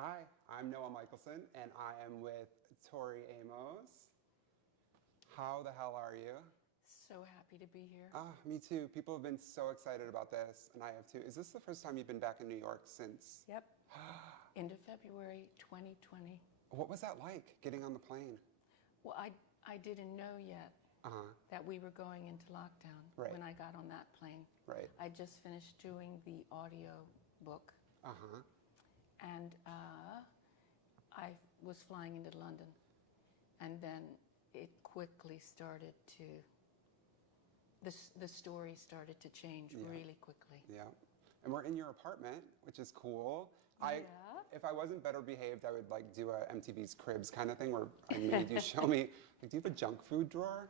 Hi, I'm Noah Michaelson, and I am with Tori Amos. How the hell are you? So happy to be here. Me too. People have been so excited about this, and I have too. Is this the first time you've been back in New York since? Yep. End of February 2020. What was that like, getting on the plane? Well, I didn't know yet that we were going into lockdown when I got on that plane. Right. I just finished doing the audio book. And I was flying into London. And then it quickly started to, the story started to change really quickly. Yeah. And we're in your apartment, which is cool. If I wasn't better behaved, I would like do a MTV's Cribs kind of thing where I made you show me, like, do you have a junk food drawer?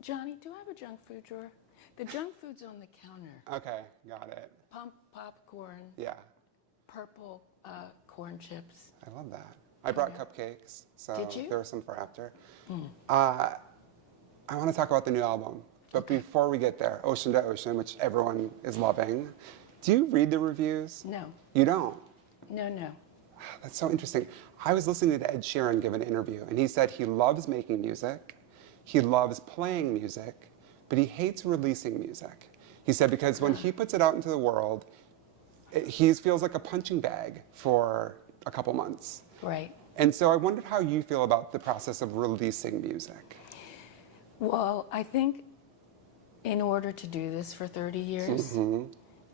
Johnny, do I have a junk food drawer? The junk food's on the counter. Okay, got it. Popcorn. Yeah. Purple corn chips. I love that. I brought cupcakes, so Did you? there was some for after. I want to talk about the new album, but before we get there, Ocean to Ocean, which everyone is loving. Do you read the reviews? No. You don't? No. That's so interesting. I was listening to Ed Sheeran give an interview, and he said he loves making music, he loves playing music, but he hates releasing music. He said because when he puts it out into the world, he feels like a punching bag for a couple months. Right. And so I wondered how you feel about the process of releasing music. Well, I think in order to do this for 30 years,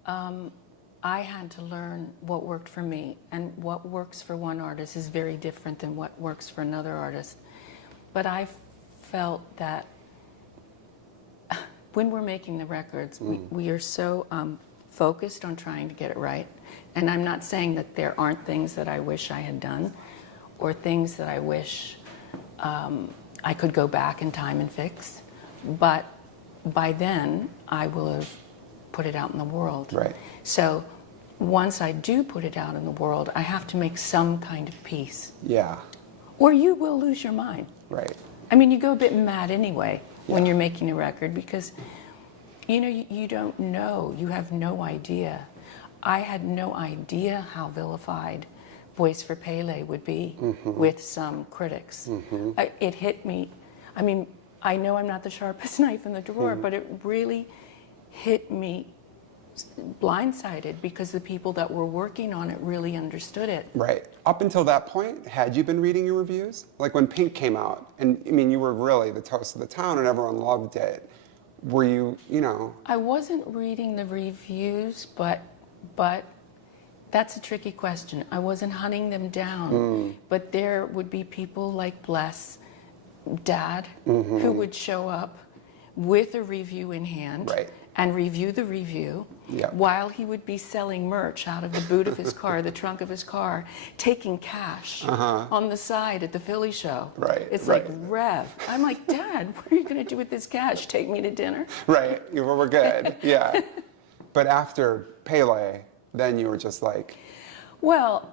I had to learn what worked for me. And what works for one artist is very different than what works for another artist. But I felt that when we're making the records, we are so focused on trying to get it right. And I'm not saying that there aren't things that I wish I had done or things that I wish I could go back in time and fix. But by then, I will have put it out in the world. Right. So once I do put it out in the world, I have to make some kind of peace. Yeah. Or you will lose your mind. Right. I mean, you go a bit mad anyway when you're making a record because, you know, you don't know. You have no idea. I had no idea how vilified Voice for Pele would be with some critics. It hit me. I mean, I know I'm not the sharpest knife in the drawer, but it really hit me blindsided because the people that were working on it really understood it. Right. Up until that point, had you been reading your reviews? Like when Pink came out, and I mean, you were really the toast of the town and everyone loved it. Were you, you know? I wasn't reading the reviews, but that's a tricky question. I wasn't hunting them down, but there would be people like Bless, Dad, who would show up with a review in hand and review the review while he would be selling merch out of the boot of his car, the trunk of his car, taking cash on the side at the Philly show. Right. It's like, Rev. I'm like, Dad, what are you going to do with this cash? Take me to dinner? Right. We're good. Yeah. But after Pele, then you were just like... Well,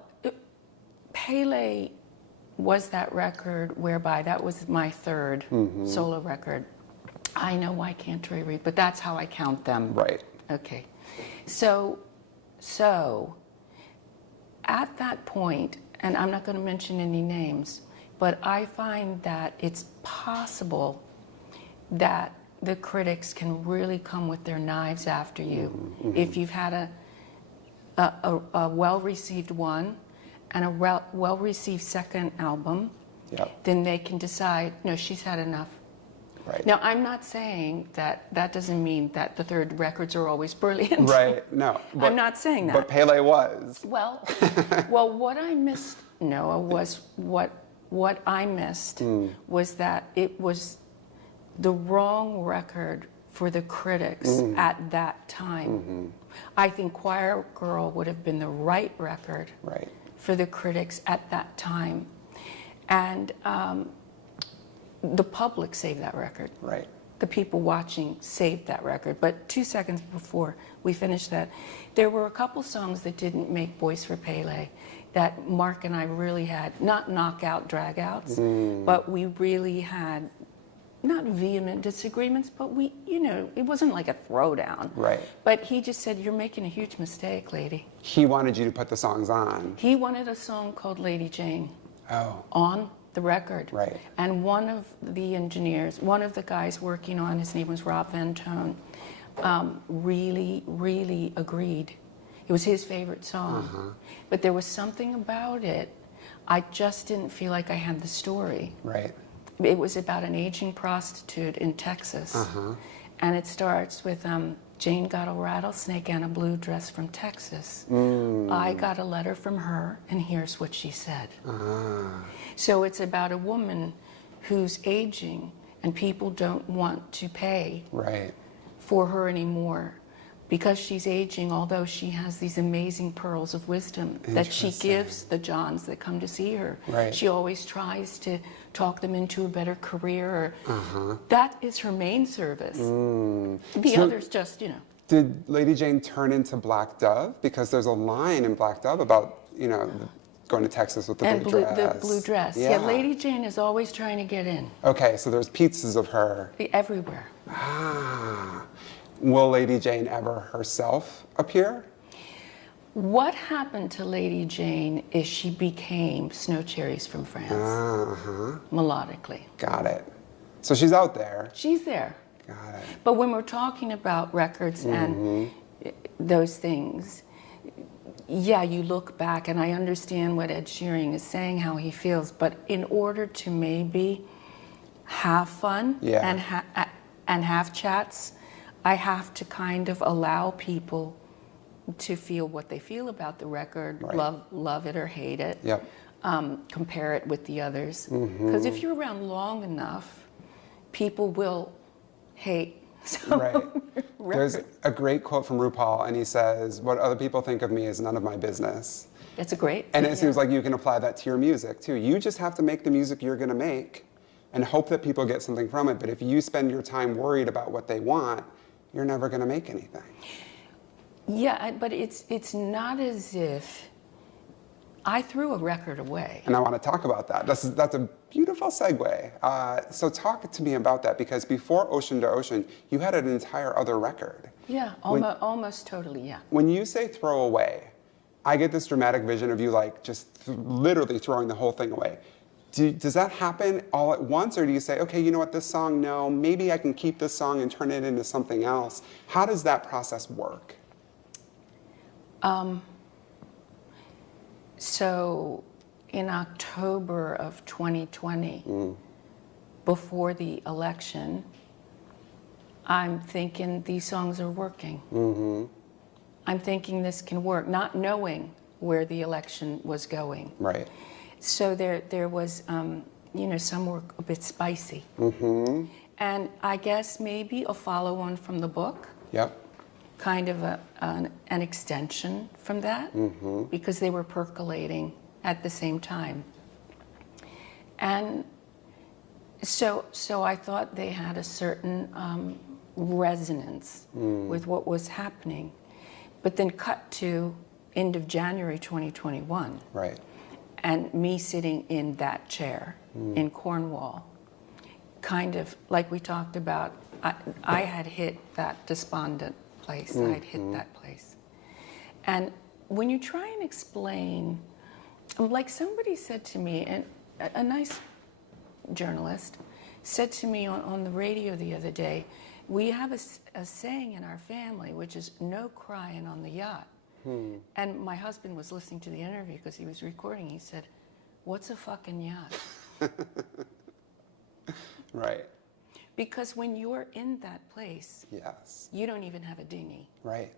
Pele was that record whereby that was my third solo record. I know why can't Tori read, but that's how I count them. Right. Okay. So at that point, and I'm not going to mention any names, but I find that it's possible that the critics can really come with their knives after you. If you've had a well-received one and a well-received second album, then they can decide, no, she's had enough. Right. Now, I'm not saying that doesn't mean that the third records are always brilliant. Right, no. But, I'm not saying that. But Pele was. Well, what I missed, Noah, was what I missed was that it was the wrong record for the critics at that time. I think Choir Girl would have been the right record for the critics at that time. And the public saved that record. Right. The people watching saved that record. But 2 seconds before we finished that, there were a couple songs that didn't make Voice for Pele that Mark and I really had, not knockout dragouts, but we really had not vehement disagreements, but we, it wasn't like a throwdown. Right. But he just said, "You're making a huge mistake, lady." He wanted you to put the songs on. He wanted a song called Lady Jane on the record. Right. And one of the engineers, one of the guys working on, his name was Rob Van Tone, really, really agreed. It was his favorite song. But there was something about it, I just didn't feel like I had the story. Right. It was about an aging prostitute in Texas. And it starts with Jane got a rattlesnake and a blue dress from Texas. I got a letter from her, and here's what she said. So it's about a woman who's aging, and people don't want to pay for her anymore because she's aging, although she has these amazing pearls of wisdom that she gives the Johns that come to see her. She always tries to talk them into a better career. That is her main service. The others just, Did Lady Jane turn into Black Dove? Because there's a line in Black Dove about, going to Texas with the blue dress. The blue dress. Yeah, Lady Jane is always trying to get in. Okay, so there's pieces of her. Everywhere. Will Lady Jane ever herself appear? What happened to Lady Jane is she became Snow Cherries from France, melodically. Got it. So she's out there. She's there. Got it. But when we're talking about records and those things, yeah, you look back, and I understand what Ed Sheeran is saying, how he feels, but in order to maybe have fun and have chats, I have to kind of allow people to feel what they feel about the record, love it or hate it, compare it with the others. Because if you're around long enough, people will hate some There's a great quote from RuPaul, and he says, "What other people think of me is none of my business." That's a great And it seems like you can apply that to your music, too. You just have to make the music you're going to make and hope that people get something from it. But if you spend your time worried about what they want, you're never going to make anything. Yeah, but it's not as if I threw a record away. And I want to talk about that. That's a beautiful segue. So talk to me about that, because before Ocean to Ocean, you had an entire other record. Yeah, almost totally, yeah. When you say throw away, I get this dramatic vision of you like just literally throwing the whole thing away. Does that happen all at once, or do you say, okay, you know what, this song, no, maybe I can keep this song and turn it into something else? How does that process work? So in October of 2020, before the election, I'm thinking these songs are working. I'm thinking this can work, not knowing where the election was going. Right. So there was, some were a bit spicy. And I guess maybe a follow-on from the book. Yep. Kind of an extension from that, because they were percolating at the same time. And so I thought they had a certain resonance with what was happening. But then cut to end of January 2021. Right. And me sitting in that chair in Cornwall, kind of like we talked about, I had hit that despondent place. I'd hit that place. And when you try and explain, like somebody said to me, and a nice journalist said to me on the radio the other day, we have a saying in our family, which is no crying on the yacht. And my husband was listening to the interview because he was recording. He said, "What's a fucking yacht?" Right. Because when you're in that place, Yes. you don't even have a dinghy. Right.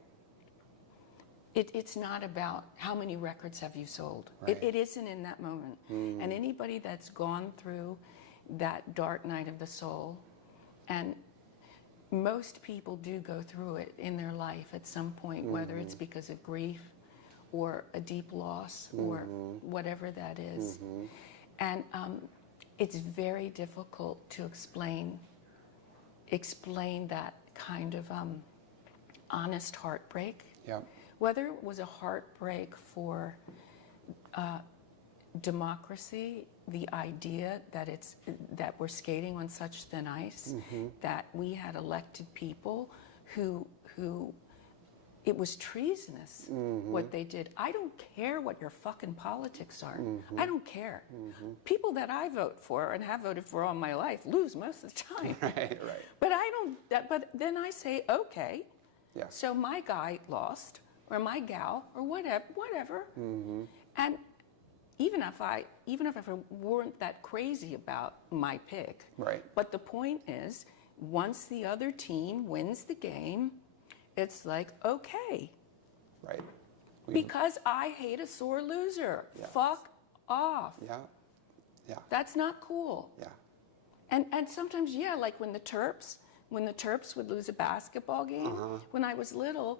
It's not about how many records have you sold. Right. It isn't in that moment. And anybody that's gone through that dark night of the soul, and most people do go through it in their life at some point, whether it's because of grief or a deep loss or whatever that is. And it's very difficult to explain that kind of honest heartbreak. Yep. Whether it was a heartbreak for democracy the idea that we're skating on such thin ice, that we had elected people who it was treasonous what they did. I don't care what your fucking politics are. I don't care. People that I vote for and have voted for all my life lose most of the time. Right. But I don't. But then I say, okay. Yeah. So my guy lost, or my gal, or whatever. And even if I weren't that crazy about my pick. Right. But the point is, once the other team wins the game, it's like, okay. Right. Because I hate a sore loser. Yes. Fuck off. Yeah. That's not cool. Yeah. And sometimes, yeah, like when the Terps would lose a basketball game, when I was little,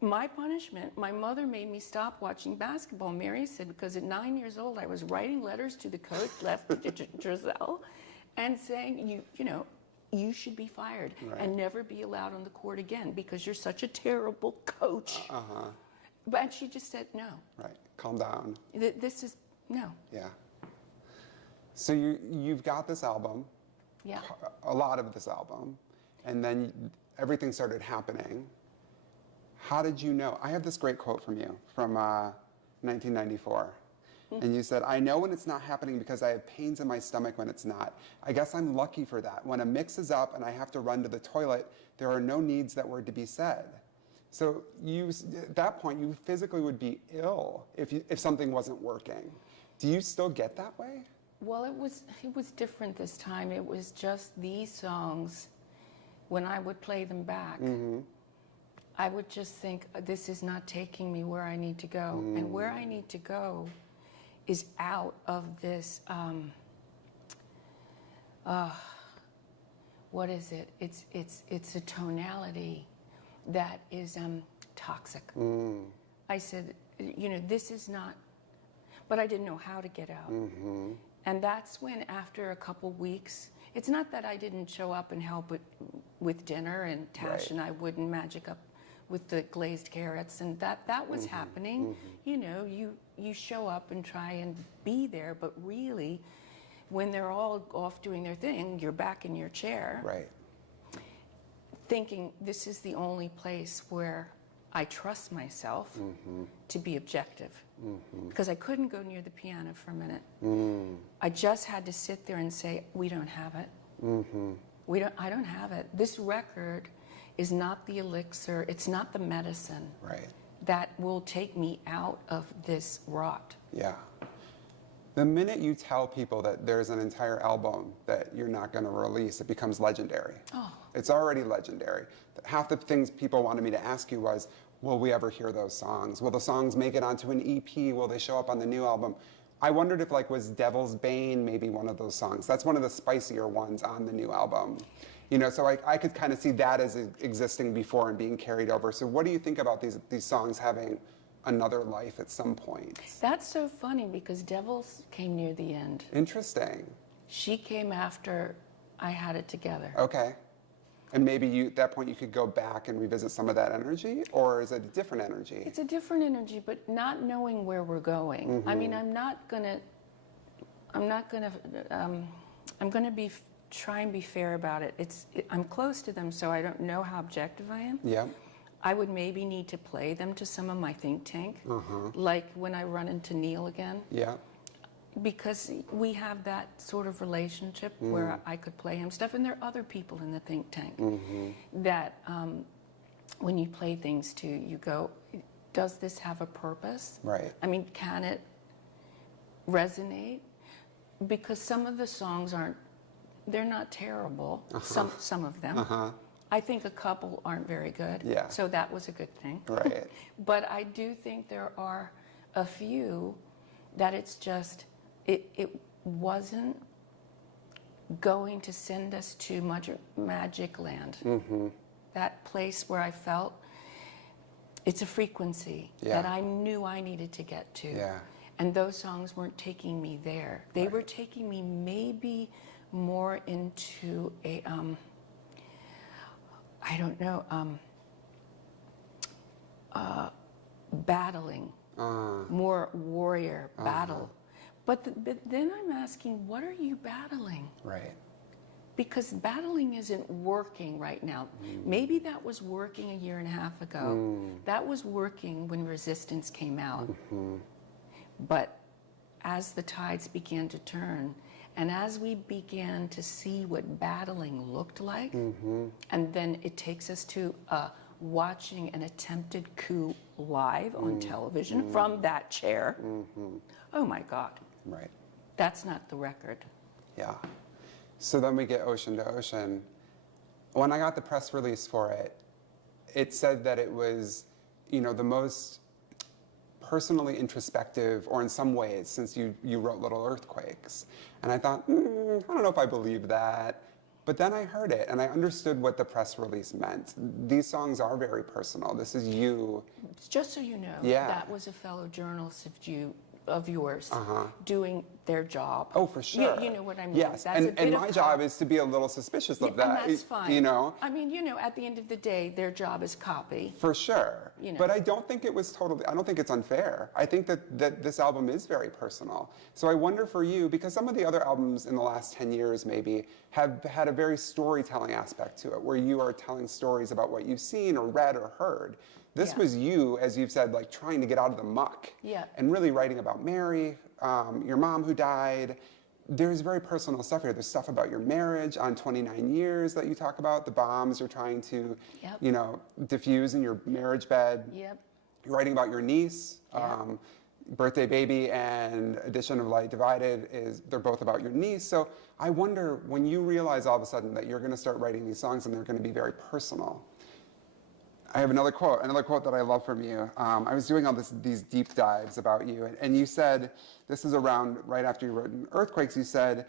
my punishment, my mother made me stop watching basketball. Mary said, because at 9 years old, I was writing letters to the coach, left Giselle, and saying, you should be fired and never be allowed on the court again because you're such a terrible coach. But she just said, no. Right. Calm down. This is, no. Yeah. So you've got this album. Yeah. A lot of this album. And then everything started happening. How did you know? I have this great quote from you from 1994. And you said, I know when it's not happening because I have pains in my stomach when it's not. I guess I'm lucky for that. When a mix is up and I have to run to the toilet, there are no needs that were to be said. So at that point, you physically would be ill if something wasn't working. Do you still get that way? Well, it was different this time. It was just these songs, when I would play them back, I would just think, this is not taking me where I need to go. And where I need to go is out of this, what is it? It's a tonality that is toxic. I said, this is not, but I didn't know how to get out. And that's when, after a couple weeks, it's not that I didn't show up and help with dinner, and Tash and I wouldn't magic up with the glazed carrots, and that was happening. You show up and try and be there, but really, when they're all off doing their thing, you're back in your chair. Right. Thinking, this is the only place where I trust myself to be objective. Because I couldn't go near the piano for a minute. I just had to sit there and say, we don't have it. I don't have it. This record is not the elixir, it's not the medicine that will take me out of this rot. Yeah. The minute you tell people that there's an entire album that you're not going to release, it becomes legendary. It's already legendary. Half the things people wanted me to ask you was, will we ever hear those songs? Will the songs make it onto an EP? Will they show up on the new album? I wondered if, was Devil's Bane maybe one of those songs? That's one of the spicier ones on the new album. So I could kind of see that as existing before and being carried over. So what do you think about these songs having another life at some point? That's so funny, because Devils came near the end. Interesting. She came after I had it together. Okay. And maybe at that point you could go back and revisit some of that energy, or is it a different energy? It's a different energy, but not knowing where we're going. I mean, I'm gonna try and be fair about it. I'm close to them, so I don't know how objective I am. Yeah. I would maybe need to play them to some of my think tank, like when I run into Neil again. Yeah. Because we have that sort of relationship where I could play him stuff, and there are other people in the think tank that when you play things to, you go, does this have a purpose? Right. I mean, can it resonate? Because some of the songs they're not terrible, some of them. I think a couple aren't very good, so that was a good thing. Right. But I do think there are a few that it's just, it wasn't going to send us to magic land. That place where I felt it's a frequency that I knew I needed to get to. Yeah. And those songs weren't taking me there. They were taking me maybe more into a, I don't know, battling, more warrior battle. But then I'm asking, what are you battling? Right. Because battling isn't working right now. Maybe that was working a year and a half ago. That was working when resistance came out. But as the tides began to turn, and as we began to see what battling looked like, and then it takes us to watching an attempted coup live on television from that chair. Oh my God. Right. That's not the record. Yeah. So then we get Ocean to Ocean. When I got the press release for it, it said that it was, you know, the most personally introspective, or in some ways, since you wrote Little Earthquakes. And I thought, I don't know if I believe that. But then I heard it, and I understood what the press release meant. These songs are very personal. This is you. Just so you know, Yeah. that was a fellow journalist of yours doing their job. Oh, for sure. You know what I mean? Yes, That's a bit and of my job is to be a little suspicious of that. And that's fine. You know? I mean, you know, at the end of the day, their job is copy. For sure. You know. But I don't think it was totally, I don't think it's unfair. I think that this album is very personal. So I wonder for you, because some of the other albums in the last 10 years maybe have had a very storytelling aspect to it, where you are telling stories about what you've seen or read or heard. This Yeah. was you, as you've said, like trying to get out of the muck. Yeah. And really writing about Mary, your mom who died. There's very personal stuff here. There's stuff about your marriage on 29 years that you talk about, the bombs you're trying to, Yep. you know, diffuse in your marriage bed. Yep. You're writing about your niece. Yep. Birthday Baby and Edition of Light Divided, they're both about your niece. So I wonder, when you realize all of a sudden that you're going to start writing these songs and they're going to be very personal. I have another quote that I love from you. I was doing all these deep dives about you, and you said, this is around right after you wrote Earthquakes, you said,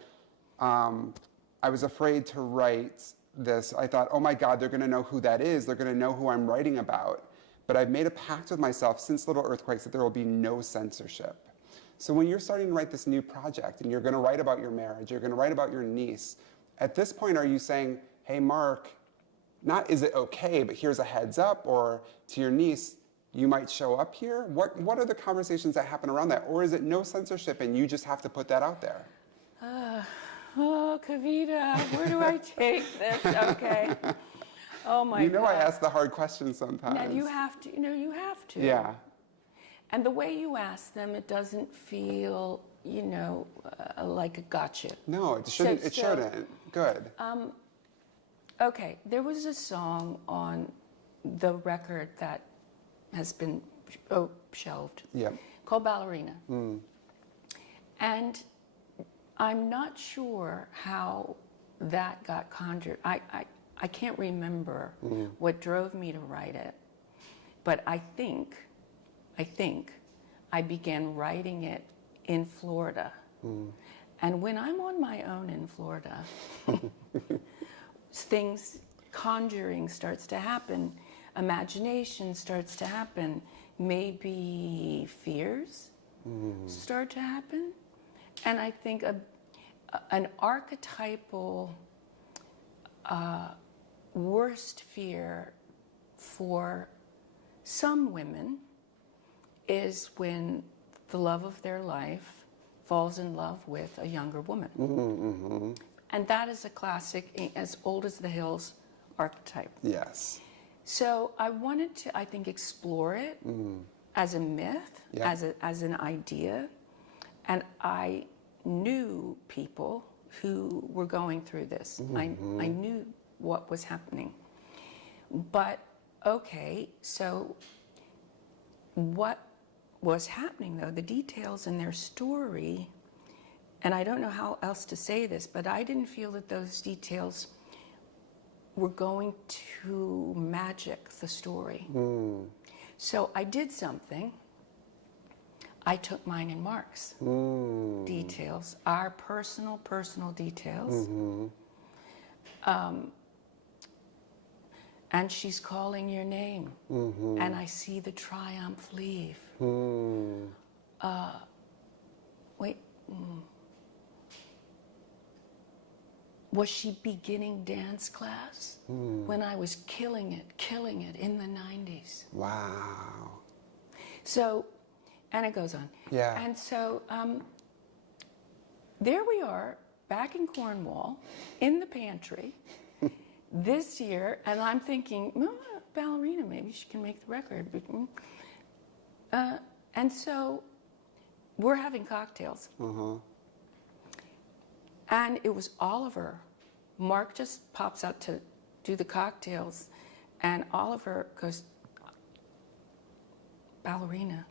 I was afraid to write this. I thought, oh my God, they're gonna know who that is. They're gonna know who I'm writing about. But I've made a pact with myself since Little Earthquakes that there will be no censorship. So when you're starting to write this new project and you're gonna write about your marriage, you're gonna write about your niece, at this point are you saying, hey Mark, not is it okay, but here's a heads up, or to your niece, you might show up here? What are the conversations that happen around that? Or is it no censorship and you just have to put that out there? Oh, Kavita, where do I take this? Okay. Oh my God. You know I ask the hard questions sometimes. Now you have to, you have to. Yeah. And the way you ask them, it doesn't feel, like a gotcha. No, it shouldn't. It shouldn't. Good. Okay, there was a song on the record that has been shelved. Yeah. Called Ballerina. And I'm not sure how that got conjured. I can't remember what drove me to write it, but I think I began writing it in Florida. And when I'm on my own in Florida, conjuring starts to happen, imagination starts to happen, maybe fears start to happen. And I think an archetypal worst fear for some women is when the love of their life falls in love with a younger woman. And that is a classic, as old as the hills archetype. Yes. So I wanted to, I think, explore it as a myth, as an idea. And I knew people who were going through this. I knew what was happening. But, okay, so what was happening, though, the details in their story, and I don't know how else to say this, but I didn't feel that those details were going to magic the story. So I did something. I took mine and Mark's details, our personal details. And she's calling your name. And I see the triumph leave. Wait. Was she beginning dance class when I was killing it in the 90s? Wow. So, and it goes on. Yeah. And so there we are, back in Cornwall, in the pantry, this year, and I'm thinking, oh, ballerina, maybe she can make the record. And so we're having cocktails. And it was Oliver. Mark just pops out to do the cocktails, and Oliver goes, ballerina.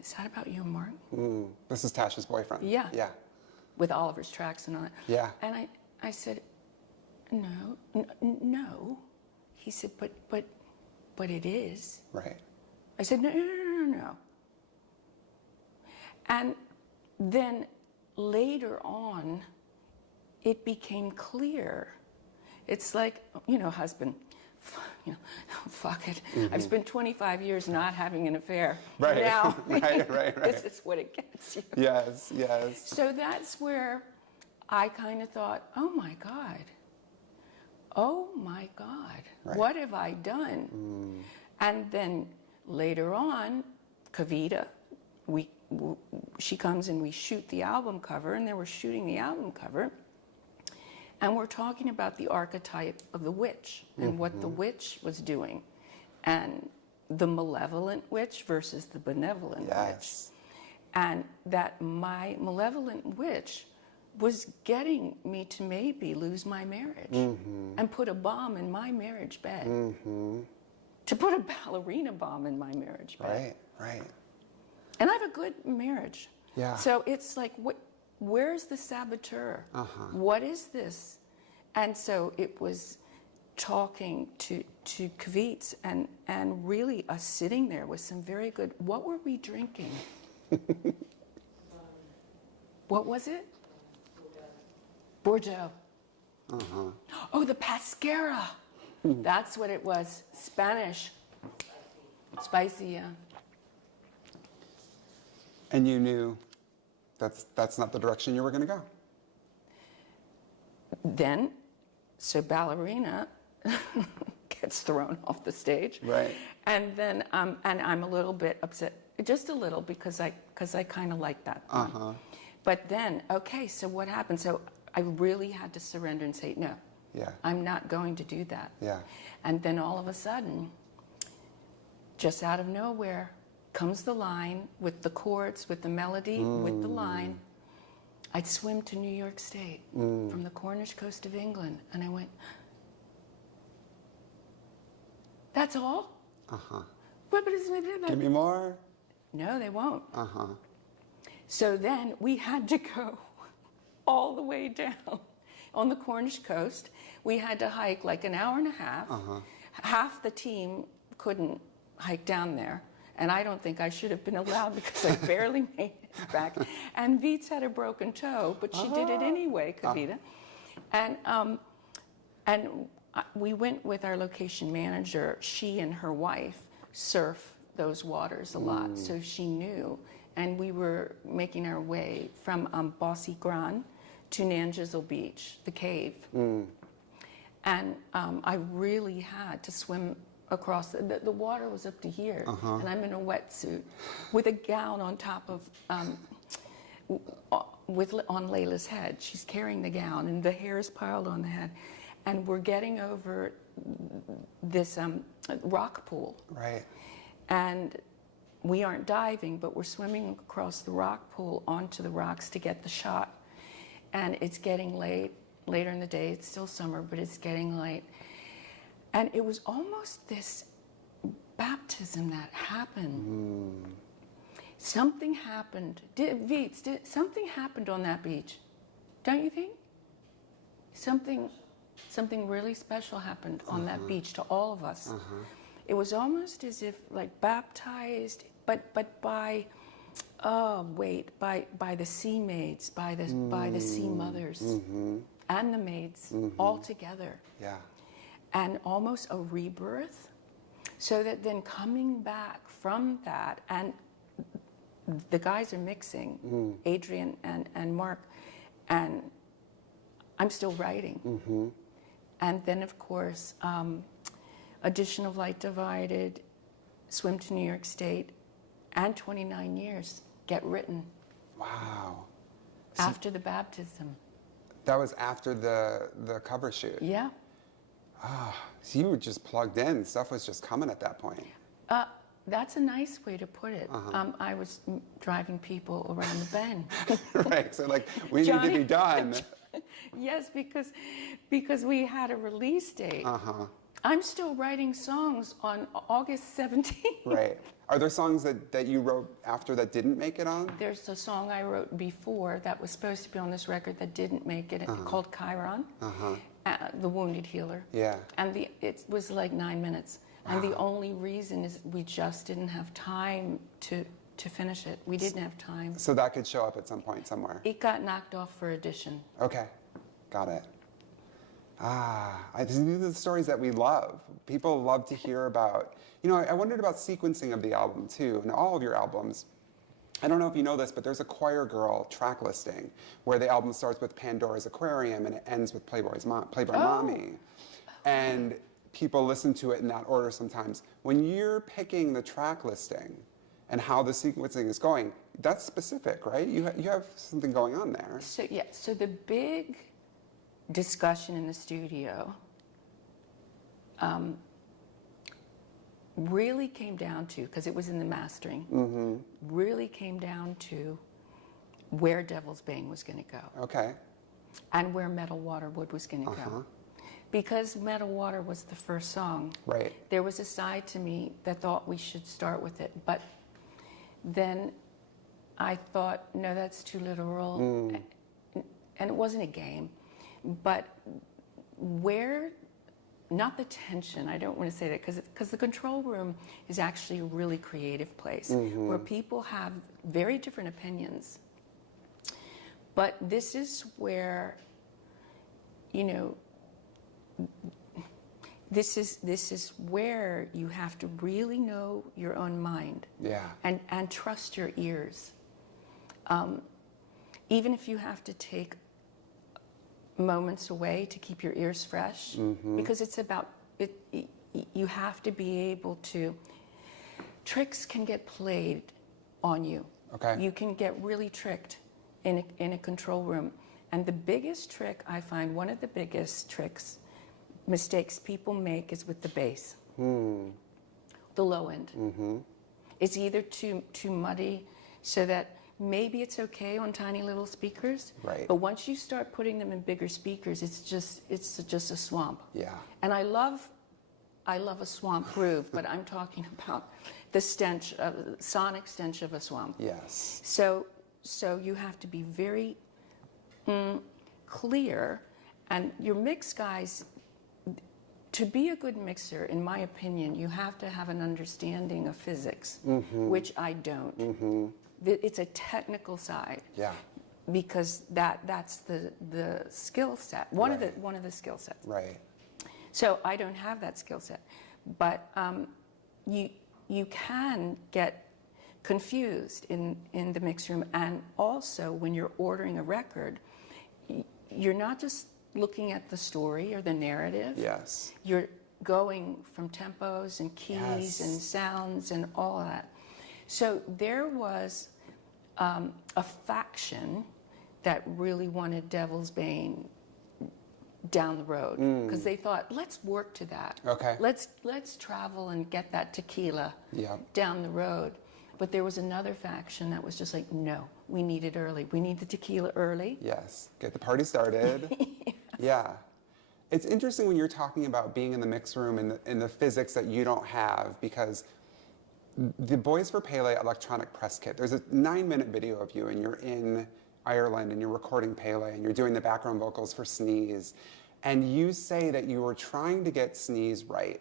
Is that about you, Mark? This is Tasha's boyfriend. Yeah. Yeah. With Oliver's tracks and all that. Yeah. And I said, no. He said, but it is. Right. I said, no. And then later on, it became clear. It's like, husband, fuck it. I've spent 25 years not having an affair. Right. Now, right. this is what it gets you. Yes. So that's where I kind of thought, oh my God, right. what have I done? And then later on, Kavita, she comes and we shoot the album cover, and then we're shooting the album cover, and we're talking about the archetype of the witch and what the witch was doing, and the malevolent witch versus the benevolent witch. And that my malevolent witch was getting me to maybe lose my marriage and put a bomb in my marriage bed. To put a ballerina bomb in my marriage bed. Right. And I have a good marriage. Yeah. So it's like, where's the saboteur? What is this? And so it was talking to Kavitz and really us sitting there with some very good, what were we drinking? What was it? Bordeaux. Oh, the Pascara. That's what it was. Spanish. Spicy, yeah. And you knew that's not the direction you were going to go. Then, so ballerina gets thrown off the stage. Right. And then, and I'm a little bit upset, just a little, because I kind of like that one. But then, okay, so what happened? So I really had to surrender and say, no, I'm not going to do that. Yeah. And then all of a sudden, just out of nowhere, comes the line with the chords, with the melody, with the line. I'd swim to New York State from the Cornish coast of England, and I went, that's all? Give me more? No, they won't. So then we had to go all the way down on the Cornish coast. We had to hike like an hour and a half. Half the team couldn't hike down there. And I don't think I should have been allowed because I barely made it back. And Veets had a broken toe, but she did it anyway, Kavita. And we went with our location manager. She and her wife surf those waters a lot, so she knew. And we were making our way from Bossy Gran to Nanjizel Beach, the cave. And I really had to swim across. The water was up to here, and I'm in a wetsuit with a gown on top of, on Layla's head. She's carrying the gown, and the hair is piled on the head. And we're getting over this rock pool. Right. And we aren't diving, but we're swimming across the rock pool onto the rocks to get the shot. And it's getting late, later in the day. It's still summer, but it's getting late. And it was almost this baptism that happened. Something happened. Something happened on that beach, don't you think? Something really special happened on that beach to all of us. It was almost as if like baptized, but by by the sea maids, by the sea mothers, and the maids all together. Yeah. And almost a rebirth, so that then coming back from that, and the guys are mixing, Adrian and Mark, and I'm still writing. And then, of course, Addition of Light Divided, Swim to New York State, and 29 Years get written. Wow. After the baptism. That was after the cover shoot. Yeah. So you were just plugged in. Stuff was just coming at that point. That's a nice way to put it. I was driving people around the bend. Right. So like, we need to be done. Yes, because we had a release date. I'm still writing songs on August 17th. Right. Are there songs that you wrote after that didn't make it on? There's a song I wrote before that was supposed to be on this record that didn't make it, called Chiron, The Wounded Healer. Yeah. And it was like 9 minutes. And the only reason is we just didn't have time to finish it. We didn't have time. So that could show up at some point somewhere. It got knocked off for audition. Okay. Got it. These are the stories that we love. People love to hear about. You know, I wondered about sequencing of the album too, and all of your albums. I don't know if you know this, but there's a Choir Girl track listing where the album starts with Pandora's Aquarium and it ends with Playboy Mommy. And people listen to it in that order sometimes. When you're picking the track listing and how the sequencing is going, that's specific, right? You have something going on there. So yeah, so the big discussion in the studio really came down to, because it was in the mastering, really came down to where Devil's Bane was going to go. Okay. And where Metal Waterwood was going to go. Because Metal Water was the first song, right, there was a side to me that thought we should start with it. But then I thought, no, that's too literal. And it wasn't a game. But where, not the tension, I don't want to say that, because the control room is actually a really creative place where people have very different opinions. But this is where, you know, this is where you have to really know your own mind, and trust your ears. Even if you have to take moments away to keep your ears fresh, because it's about it. You have to be able to. Tricks can get played on you. Okay. You can get really tricked in a control room, and the biggest trick I find, one of the biggest mistakes people make is with the bass, the low end. It's either too muddy, so that maybe it's okay on tiny little speakers, right, but once you start putting them in bigger speakers, it's just a swamp. Yeah. And I love a swamp groove, but I'm talking about the sonic stench of a swamp. Yes. So you have to be very clear, and your mix guys. To be a good mixer, in my opinion, you have to have an understanding of physics, which I don't. It's a technical side. Yeah. Because that's the skill set. One of the skill sets. Right. So I don't have that skill set, but you can get confused in the mix room, and also when you're ordering a record, you're not just looking at the story or the narrative. Yes. You're going from tempos and keys and sounds and all of that. So there was a faction that really wanted Devil's Bane down the road, because they thought, let's work to that. Okay. Let's travel and get that tequila down the road. But there was another faction that was just like, no, we need it early. We need the tequila early. Yes. Get the party started. Yeah. It's interesting when you're talking about being in the mix room and the physics that you don't have, because the Boys for Pele electronic press kit, there's a 9-minute video of you and you're in Ireland and you're recording Pele and you're doing the background vocals for Sneeze. And you say that you were trying to get Sneeze right.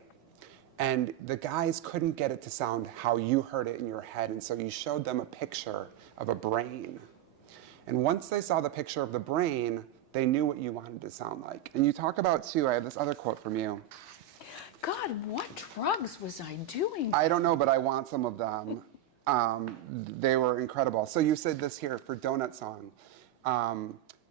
And the guys couldn't get it to sound how you heard it in your head. And so you showed them a picture of a brain. And once they saw the picture of the brain, they knew what you wanted to sound like. And you talk about, too, I have this other quote from you. God, what drugs was I doing? I don't know, but I want some of them. They were incredible. So you said this here for Donut Song.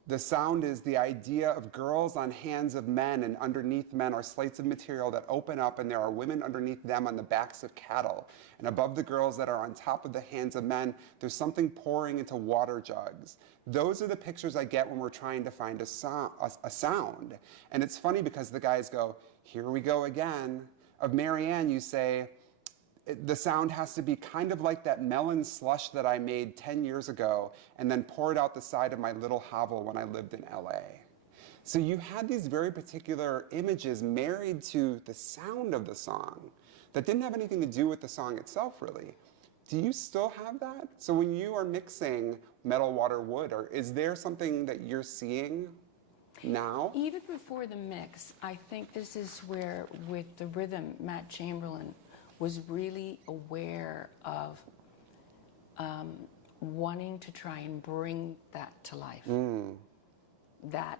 The sound is the idea of girls on hands of men, and underneath men are slates of material that open up, and there are women underneath them on the backs of cattle. And above the girls that are on top of the hands of men, there's something pouring into water jugs. Those are the pictures I get when we're trying to find a sound. And it's funny because the guys go, here we go again. Of Marianne, you say, the sound has to be kind of like that melon slush that I made 10 years ago and then poured out the side of my little hovel when I lived in LA. So you had these very particular images married to the sound of the song that didn't have anything to do with the song itself, really. Do you still have that? So when you are mixing metal, water, wood, or is there something that you're seeing now? Even before the mix, I think this is where, with the rhythm, Matt Chamberlain was really aware of wanting to try and bring that to life. That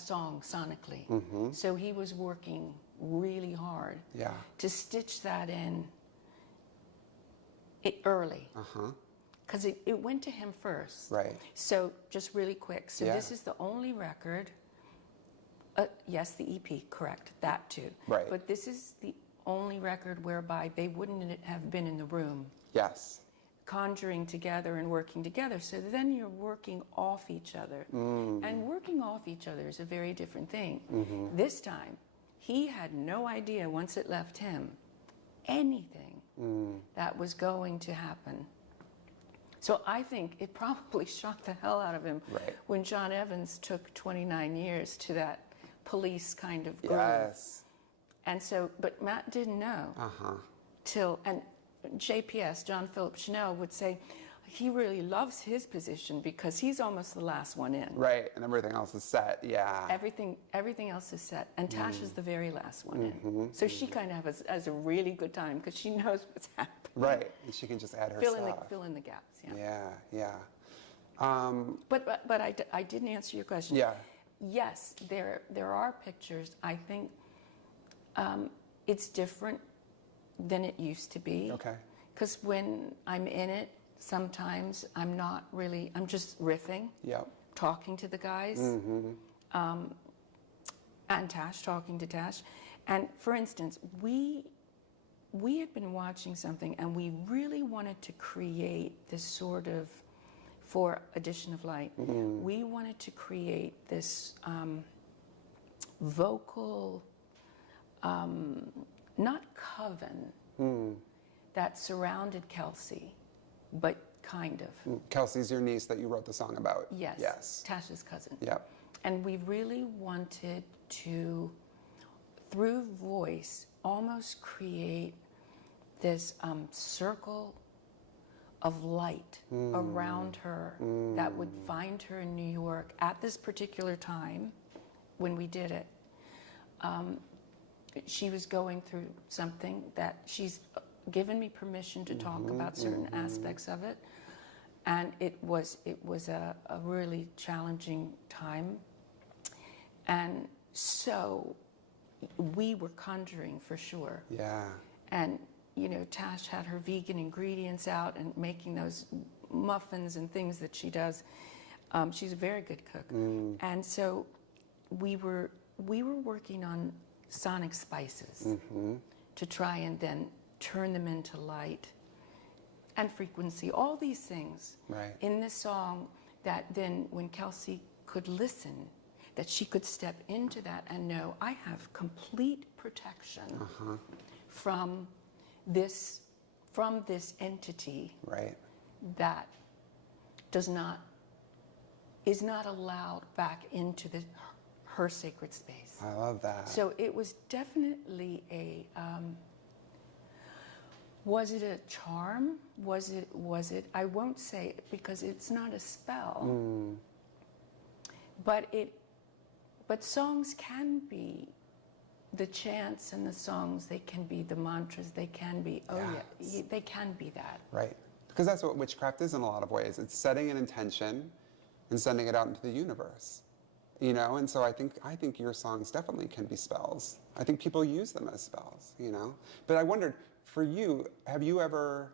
song sonically. So he was working really hard to stitch that in early. Because it went to him first. Right. So just really quick. So this is the only record. Yes, the EP, correct, that too. Right. But this is the only record whereby they wouldn't have been in the room. Yes. Conjuring together and working together. So then you're working off each other. And working off each other is a very different thing. This time, he had no idea once it left him anything that was going to happen. So I think it probably shocked the hell out of him when John Evans took 29 years to that Police kind of groove. Yes. And so, but Matt didn't know till, and JPS, John Philip Chanel, would say he really loves his position because he's almost the last one in. Right, and everything else is set, Everything else is set, and Tash is the very last one in. So she kind of has a really good time because she knows what's happening. Right, and she can just add her stuff. Fill in the gaps, Yeah. But I didn't answer your question. Yeah. Yes, there are pictures. I think it's different than it used to be. Okay. Because when I'm in it, sometimes I'm just riffing, talking to the guys, and Tash, talking to Tash. And for instance, we had been watching something and we really wanted to create this sort of, for Addition of Light, we wanted to create this vocal, not coven, that surrounded Kelsey, but kind of. Kelsey's your niece that you wrote the song about. Yes. Tasha's cousin. Yep. And we really wanted to, through voice, almost create this circle of light around her that would find her in New York at this particular time when we did it. She was going through something that she's given me permission to talk about certain aspects of it, and it was a really challenging time, and so we were conjuring for sure. Yeah. And Tash had her vegan ingredients out and making those muffins and things that she does. She's a very good cook, and so we were working on sonic spices to try and then turn them into light and frequency, all these things in this song that then when Kelsey could listen, that she could step into that and know, I have complete protection from this entity that is not allowed back into her sacred space. I love that. So it was definitely a, was it a charm? Was it, I won't say it because it's not a spell, but songs can be the chants and the songs, they can be the mantras, they can be, they can be that. Right, because that's what witchcraft is in a lot of ways. It's setting an intention and sending it out into the universe. And so I think your songs definitely can be spells. I think people use them as spells, But I wondered, for you, have you ever,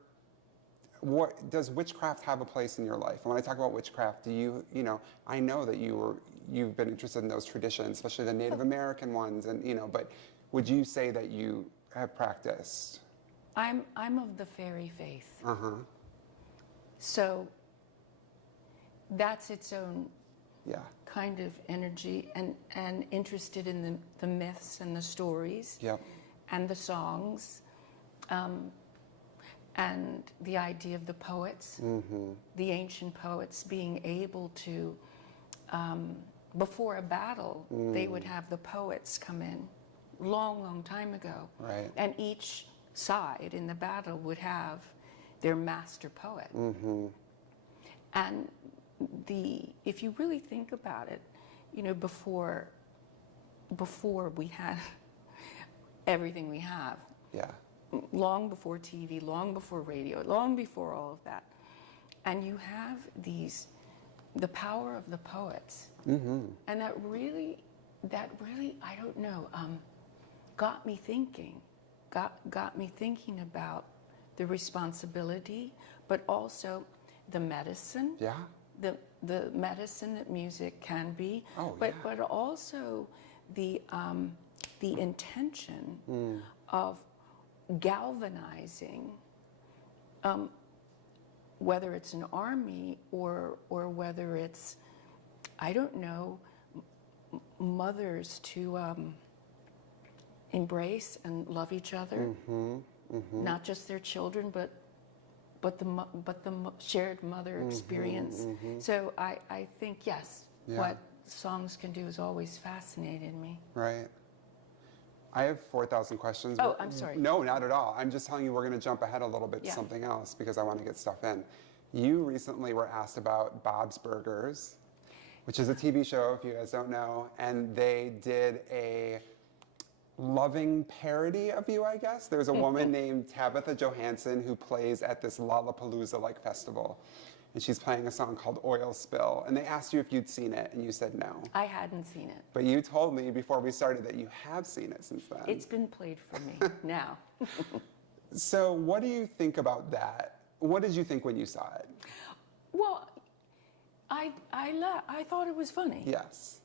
what does witchcraft have a place in your life? And when I talk about witchcraft, do you know, I know that you've been interested in those traditions, especially the Native American ones, and but would you say that you have practiced? I'm of the fairy faith. Uh-huh. So that's its own Yeah. kind of energy, and interested in the myths and the stories. Yep. And the songs, and the idea of the poets, the ancient poets being able to, before a battle, they would have the poets come in, long time ago. Right. And each side in the battle would have their master poet. And if you really think about it, before we had everything we have, Yeah. long before TV, long before radio, long before all of that, and you have the power of the poets, and that really, I don't know, got me thinking about the responsibility, but also the medicine. Yeah. The medicine that music can be, Oh, but yeah. but also the intention of galvanizing, whether it's an army or whether it's, I don't know, mothers to embrace and love each other, not just their children, but the shared mother experience. So I think, yes, what songs can do has always fascinated me. Right. I have 4,000 questions. Oh, I'm sorry. No, not at all. I'm just telling you we're going to jump ahead a little bit to something else because I want to get stuff in. You recently were asked about Bob's Burgers, which is a TV show, if you guys don't know, and they did a loving parody of you, I guess. There's a woman named Tabitha Johansson who plays at this Lollapalooza-like festival, and she's playing a song called Oil Spill, and they asked you if you'd seen it, and you said no. I hadn't seen it. But you told me before we started that you have seen it since then. It's been played for me now. So what do you think about that? What did you think when you saw it? Well, I thought it was funny. Yes.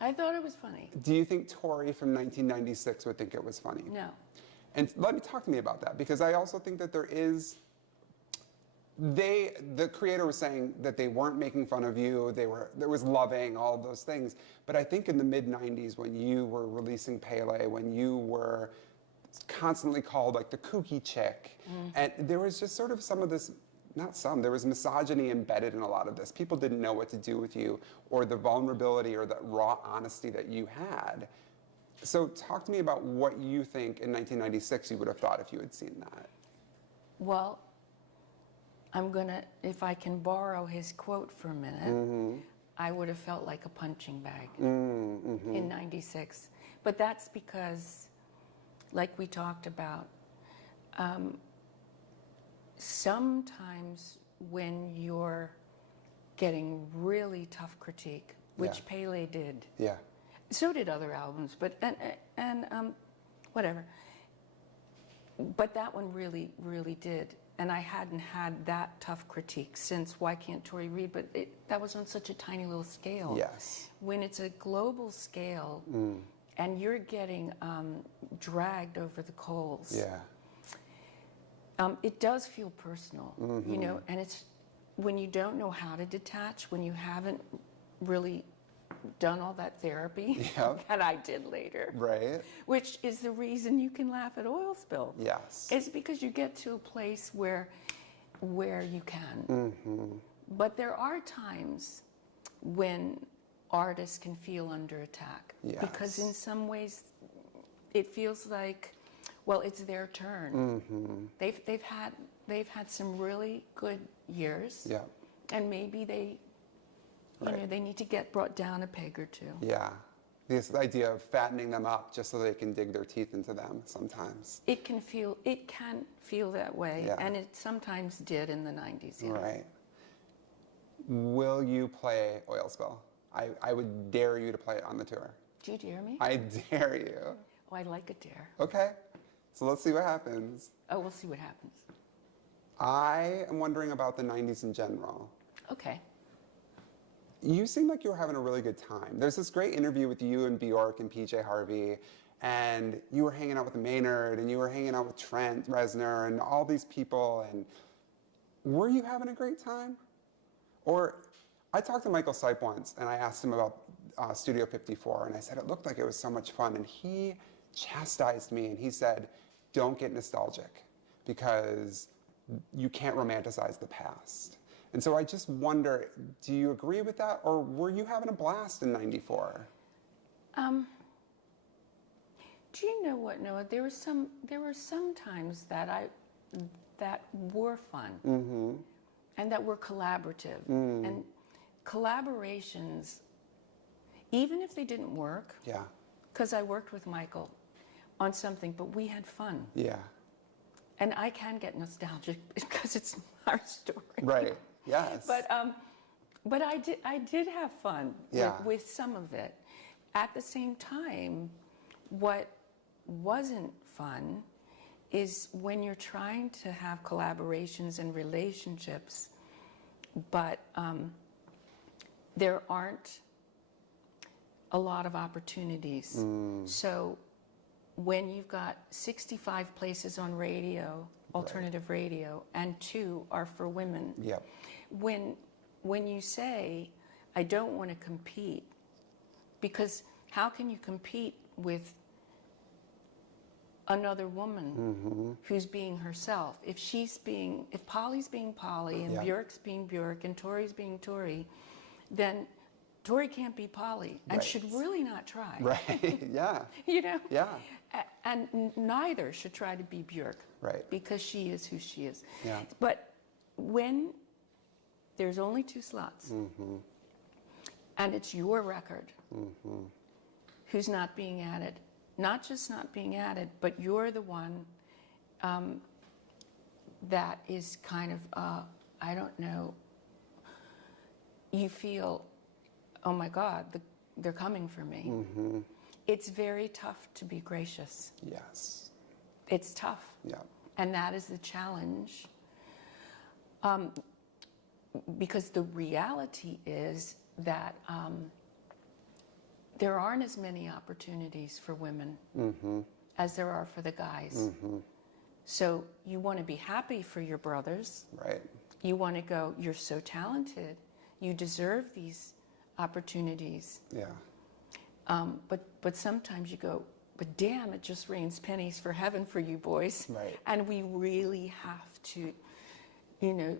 I thought it was funny. Do you think Tori from 1996 would think it was funny? No. And talk to me about that, because I also think that the creator was saying that they weren't making fun of you, there was loving, all of those things. But I think in the mid-90s when you were releasing Pele, when you were constantly called like the kooky chick, and there was just sort of some of this, there was misogyny embedded in a lot of this. People didn't know what to do with you, or the vulnerability or the raw honesty that you had. So talk to me about what you think in 1996 you would have thought if you had seen that. Well, if I can borrow his quote for a minute, I would have felt like a punching bag in 96. But that's because, like we talked about, sometimes when you're getting really tough critique, which Pele did, so did other albums, but and whatever. But that one really did, and I hadn't had that tough critique since Why Can't Tori Read? But that was on such a tiny little scale. Yes. When it's a global scale, and you're getting dragged over the coals. Yeah. It does feel personal, and it's when you don't know how to detach, when you haven't really done all that therapy that I did later. Right. Which is the reason you can laugh at Oil Spill. Yes. It's because you get to a place where you can. But there are times when artists can feel under attack. Yes. Because in some ways it feels like, well, it's their turn. They've had some really good years. Yeah. And maybe they need to get brought down a peg or two. Yeah. This idea of fattening them up just so they can dig their teeth into them sometimes. It can feel that way, and it sometimes did in the 90s. Yeah. Right. Will you play Oil Spill? I would dare you to play it on the tour. Do you dare me? I dare you. Oh, I like a dare. Okay. So let's see what happens. Oh, we'll see what happens. I am wondering about the 90s in general. Okay. You seem like you were having a really good time. There's this great interview with you and Bjork and PJ Harvey, and you were hanging out with Maynard, and you were hanging out with Trent Reznor, and all these people, and were you having a great time? Or, I talked to Michael Stipe once, and I asked him about Studio 54, and I said it looked like it was so much fun, and he chastised me, and he said, don't get nostalgic, because you can't romanticize the past. And so I just wonder, do you agree with that, or were you having a blast in '94? Do you know what, Noah? There were some times that were fun, and that were collaborative, and collaborations, even if they didn't work. Yeah. Because I worked with Michael on something, but we had fun. Yeah. And I can get nostalgic because it's our story. Right. Yes. But I did have fun with some of it. At the same time, what wasn't fun is when you're trying to have collaborations and relationships, but there aren't a lot of opportunities. So when you've got 65 places on radio, alternative radio, and 2 are for women, when you say, I don't want to compete, because how can you compete with another woman who's being herself? If Polly's being Polly, and Bjork's being Bjork, and Tori's being Tori, then Tori can't be Polly, and should really not try. Right, yeah. You know? Yeah. And neither should try to be Bjork. Right. Because she is who she is. Yeah. But when there's only 2 slots, and it's your record who's not being added, not just not being added, but you're the one that is kind of, I don't know, you feel, oh my God, they're coming for me. It's very tough to be gracious. Yes. It's tough. Yeah. And that is the challenge. Because the reality is that there aren't as many opportunities for women as there are for the guys. So you want to be happy for your brothers. Right. You want to go, you're so talented. You deserve these opportunities. Yeah. But sometimes you go, but damn, it just rains pennies for heaven for you boys. Right. And we really have to, you know.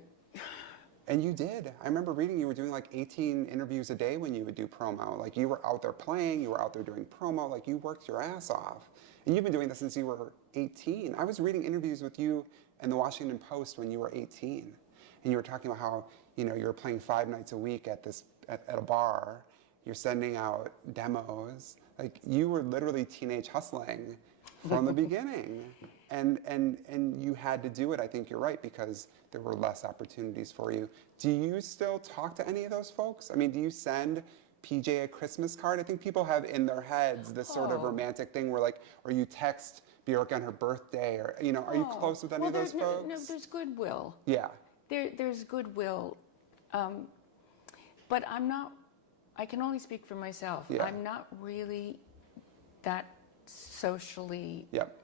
And you did. I remember reading you were doing like 18 interviews a day when you would do promo. Like you were out there playing, you were out there doing promo, like you worked your ass off. And you've been doing this since you were 18. I was reading interviews with you in the Washington Post when you were 18. And you were talking about how, you know, you were playing 5 nights a week at a bar. You're sending out demos. Like you were literally teenage hustling from the beginning. And you had to do it, I think you're right, because there were less opportunities for you. Do you still talk to any of those folks? I mean, do you send PJ a Christmas card? I think people have in their heads this sort of romantic thing where like, or you text Bjork on her birthday, or, you know, are you close with any of those folks? No, there's goodwill. Yeah. There's goodwill. But I'm not, I can only speak for myself. Yeah. I'm not really that socially. Yep.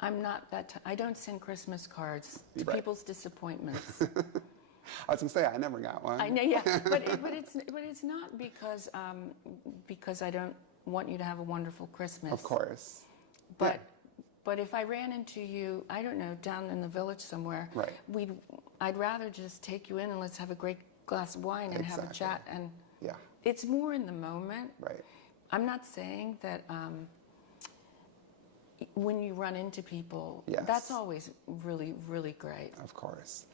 I'm not that. I don't send Christmas cards to people's disappointments. I was gonna say I never got one. I know, yeah, but it's not because I don't want you to have a wonderful Christmas. Of course. But if I ran into you, I don't know, down in the village somewhere, I'd rather just take you in and let's have a great glass of wine and have a chat, and it's more in the moment. Right. I'm not saying that. When you run into people, that's always really, really great. Of course.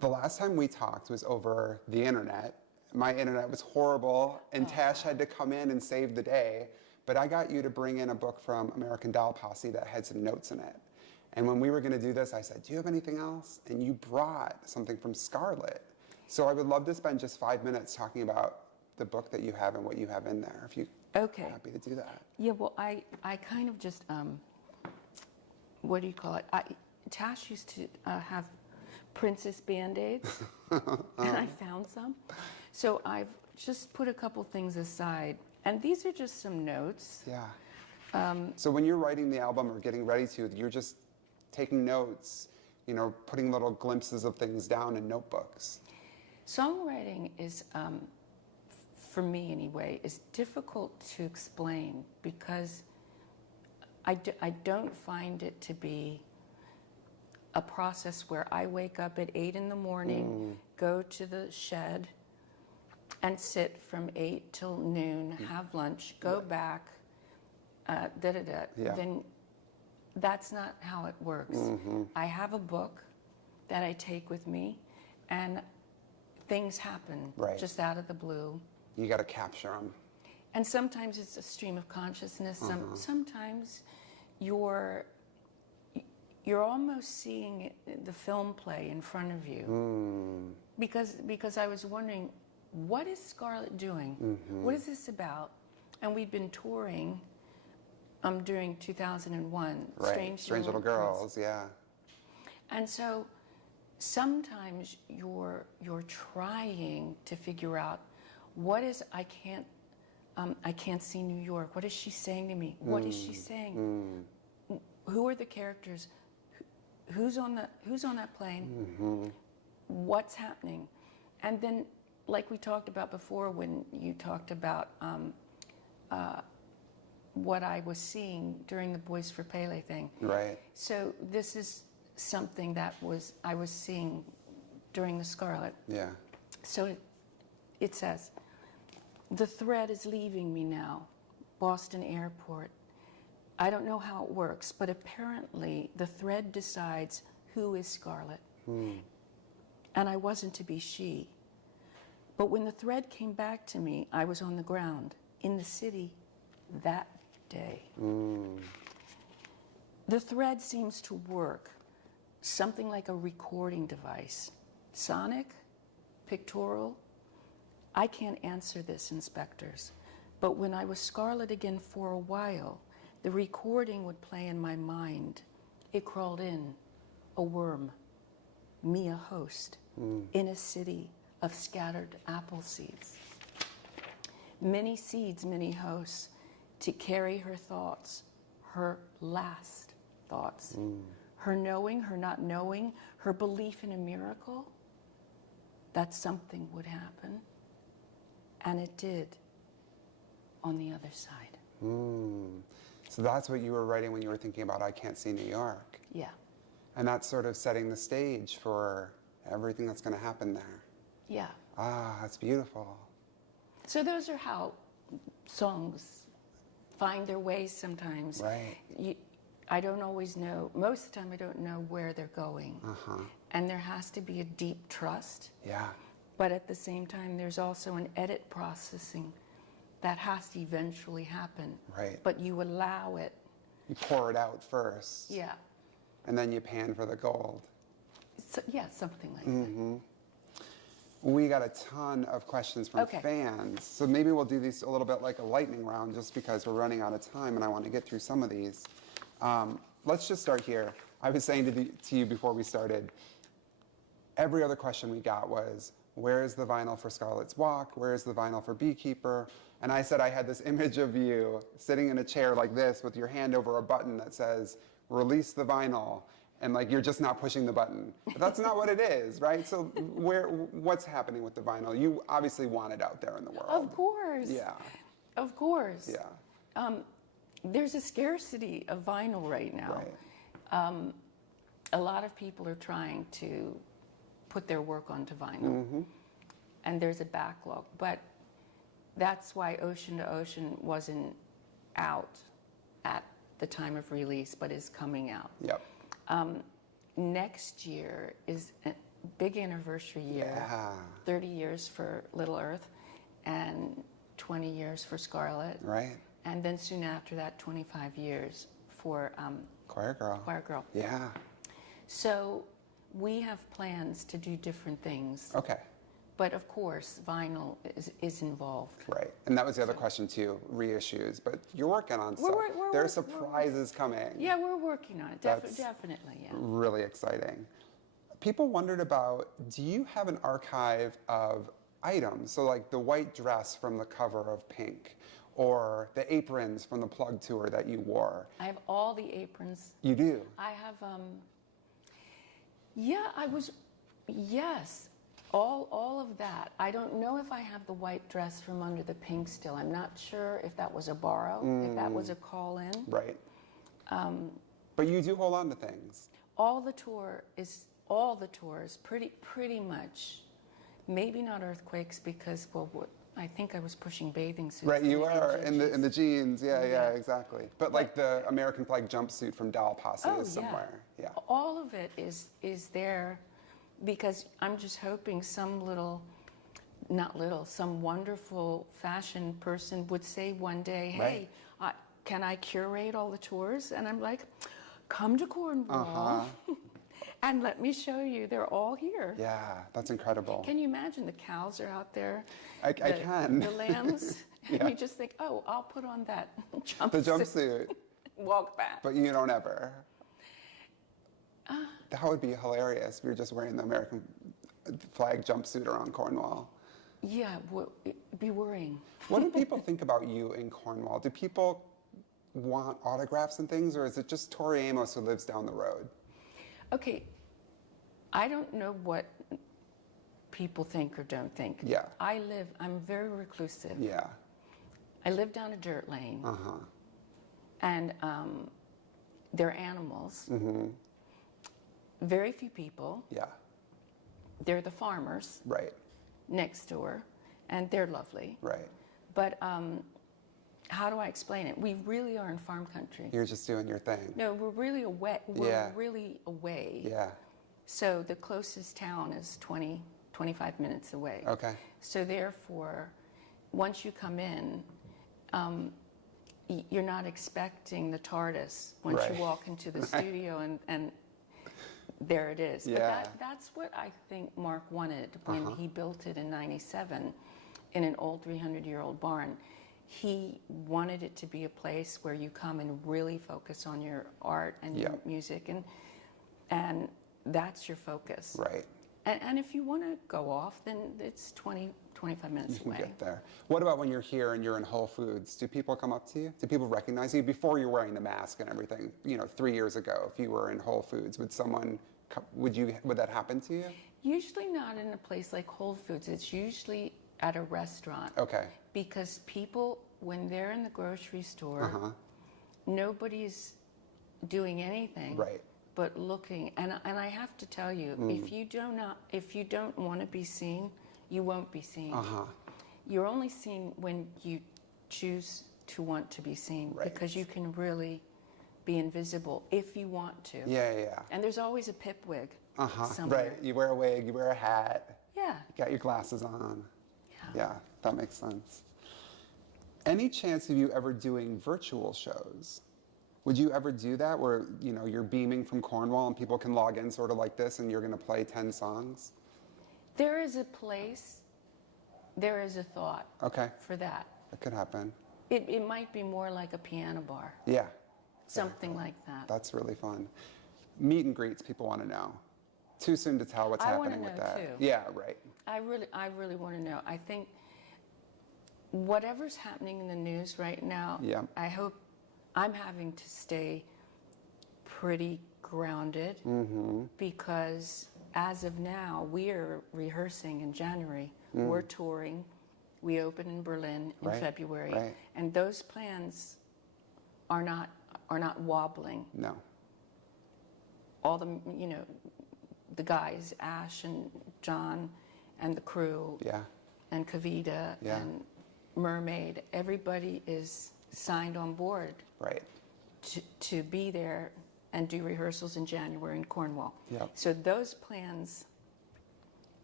The last time we talked was over the internet. My internet was horrible, and Tash had to come in and save the day. But I got you to bring in a book from American Doll Posse that had some notes in it. And when we were going to do this, I said, do you have anything else? And you brought something from Scarlet. So I would love to spend just 5 minutes talking about the book that you have and what you have in there, if you happy to do that. Yeah, well, I kind of just, what do you call it? Tash used to have Princess Band-Aids, and I found some. So I've just put a couple things aside, and these are just some notes. Yeah. So when you're writing the album or getting ready to, you're just taking notes, you know, putting little glimpses of things down in notebooks. Songwriting is, for me anyway, is difficult to explain because I don't find it to be a process where I wake up at 8 in the morning, go to the shed, and sit from 8 till noon, have lunch, go back, then that's not how it works. I have a book that I take with me, and things happen just out of the blue. You got to capture them. And sometimes it's a stream of consciousness. Sometimes you're almost seeing the film play in front of you. Because I was wondering, what is Scarlet doing? What is this about? And we'd been touring during 2001, Strange Little Girls, yeah. And so sometimes you're trying to figure out what is I can't see New York. What is she saying to me? What is she saying? Who are the characters? Who's on that plane? What's happening? And then, like we talked about before, when you talked about what I was seeing during the Boys for Pele thing. Right. So this is something that I was seeing during the Scarlet. Yeah. So it says, "The thread is leaving me now, Boston Airport. I don't know how it works, but apparently the thread decides who is Scarlet. And I wasn't to be she. But when the thread came back to me, I was on the ground, in the city, that day. The thread seems to work, something like a recording device. Sonic? Pictorial? I can't answer this, inspectors. But when I was Scarlet again for a while, the recording would play in my mind. It crawled in, a worm, me a host, in a city of scattered apple seeds. Many seeds, many hosts, to carry her thoughts, her last thoughts. Her knowing, her not knowing, her belief in a miracle, that something would happen. And it did on the other side." So that's what you were writing when you were thinking about I Can't See New York. Yeah. And that's sort of setting the stage for everything that's going to happen there. Yeah. Ah, that's beautiful. So those are how songs find their ways sometimes. Right. I don't always know, most of the time I don't know where they're going. And there has to be a deep trust. Yeah. But at the same time, there's also an edit processing that has to eventually happen. Right. But you allow it. You pour it out first. Yeah. And then you pan for the gold. So, yeah, something like that. We got a ton of questions from fans. So maybe we'll do these a little bit like a lightning round just because we're running out of time and I want to get through some of these. Let's just start here. I was saying to you before we started, every other question we got was, where is the vinyl for Scarlet's Walk? Where is the vinyl for Beekeeper? And I said I had this image of you sitting in a chair like this with your hand over a button that says, release the vinyl. And like you're just not pushing the button. But that's not what it is, right? So what's happening with the vinyl? You obviously want it out there in the world. Of course. Yeah. Of course. Yeah. There's a scarcity of vinyl right now. Right. A lot of people are trying to put their work onto vinyl. And there's a backlog. But that's why Ocean to Ocean wasn't out at the time of release, but is coming out. Yep. Next year is a big anniversary year. Yeah. 30 years for Little Earth and 20 years for Scarlet. Right. And then soon after that, 25 years for Choir Girl. Choir Girl. Yeah. So we have plans to do different things. Okay. But of course, vinyl is involved. Right. And that was the other question too, reissues. But you're working on stuff. There are surprises coming. Yeah, we're working on it. That's Definitely, yeah. really exciting. people wondered about, do you have an archive of items? So like the white dress from the cover of Pink, or the aprons from the Plug tour that you wore. I have all the aprons. You do? I have, yes, all of that. I don't know if I have the white dress from under the Pink still. I'm not sure if that was a borrow, if that was a call in. Right. But you do hold on to things. All the tours, pretty much. Maybe not earthquakes because, well, I think I was pushing bathing suits. Right, you are in the jeans. Yeah, exactly. But like the American flag jumpsuit from Dal Passe is somewhere. Yeah. All of it is there, because I'm just hoping some wonderful fashion person would say one day, hey, can I curate all the tours? And I'm like, come to Cornwall. And let me show you, they're all here. Yeah, that's incredible. Can you imagine the cows are out there? I can. The lambs. And you just think, oh, I'll put on that jumpsuit. The jumpsuit. Walk back. But you don't ever. That would be hilarious if you're just wearing the American flag jumpsuit around Cornwall. Yeah, it'd be worrying. What do people think about you in Cornwall? Do people want autographs and things, or is it just Tori Amos who lives down the road? Okay, I don't know what people think or don't think. Yeah. I'm very reclusive. Yeah. I live down a dirt lane. And they're animals. Very few people. Yeah. They're the farmers. Right. Next door, and they're lovely. Right. But how do I explain it? We really are in farm country. You're just doing your thing. No, we're really away. Yeah. So the closest town is 25 minutes away. Okay. So therefore, once you come in, you're not expecting the TARDIS once you walk into the studio, and there it is. Yeah. But that's what I think Mark wanted when he built it in '97 in an old 300-year-old barn. He wanted it to be a place where you come and really focus on your art and your music, and that's your focus. Right. And if you want to go off, then it's 25 minutes away. You can get there. What about when you're here and you're in Whole Foods? Do people come up to you? Do people recognize you before you're wearing the mask and everything? 3 years ago, if you were in Whole Foods, would that happen to you? Usually not in a place like Whole Foods. It's usually at a restaurant. Okay. Because people, when they're in the grocery store, nobody's doing anything. Right. But looking, and I have to tell you, if you don't want to be seen, you won't be seen. You're only seen when you choose to want to be seen, because you can really be invisible if you want to. Yeah. And there's always a pipwig somewhere. Right. You wear a wig, you wear a hat. Yeah. You got your glasses on. Yeah, that makes sense. Any chance of you ever doing virtual shows? Would you ever do that where, you're beaming from Cornwall and people can log in sort of like this and you're going to play 10 songs? There is a place, there is a thought for that. That could happen. It might be more like a piano bar. Yeah. Something like that. That's really fun. Meet and greets, people want to know. Too soon to tell what's happening with that. I want to know too. Yeah, right. I really want to know. I think whatever's happening in the news right now, I hope I'm having to stay pretty grounded, because as of now, we are rehearsing in January. We're touring. We open in Berlin in February, and those plans are not wobbling. No. All the guys, Ash and John, and the crew, and Kavita and Mermaid, everybody is signed on board to be there and do rehearsals in January in Cornwall. So those plans,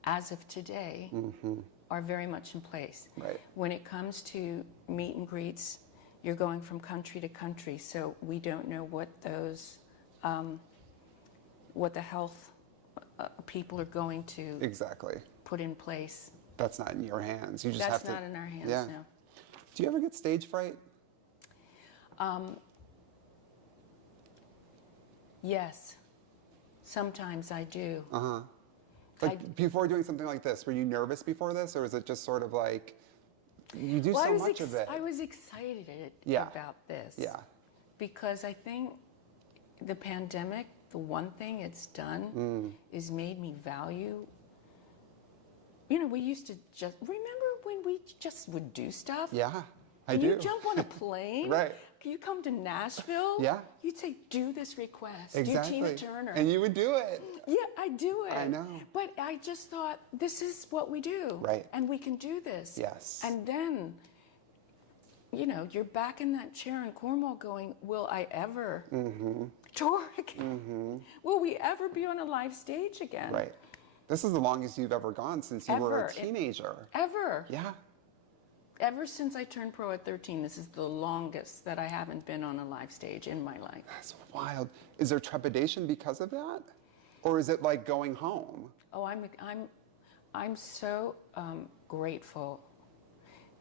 as of today, are very much in place. When it comes to meet and greets, you're going from country to country, so we don't know what those, what the health people are going to put in place. That's not in your hands. You just have to. That's not in our hands, no. Do you ever get stage fright? Yes. Sometimes I do. Like before doing something like this, were you nervous before this, or is it just sort of like you do so much of it? I was excited about this. Yeah. Because I think the pandemic, the one thing it's done is made me value. You know, we used to just remember when we just would do stuff. Yeah, I Can do. you jump on a plane? Right. Can you come to Nashville? Yeah. You'd say, do this request. Exactly. Do Tina Turner. And you would do it. Yeah, I do it. I know. But I just thought, this is what we do. Right. And we can do this. Yes. And then, you know, you're back in that chair in Cornwall going, will I ever tour again? Will we ever be on a live stage again? Right. This is the longest you've ever gone since you were a teenager. Ever. Yeah. Ever since I turned pro at 13, this is the longest that I haven't been on a live stage in my life. That's wild. Is there trepidation because of that? Or is it like going home? Oh, I'm so grateful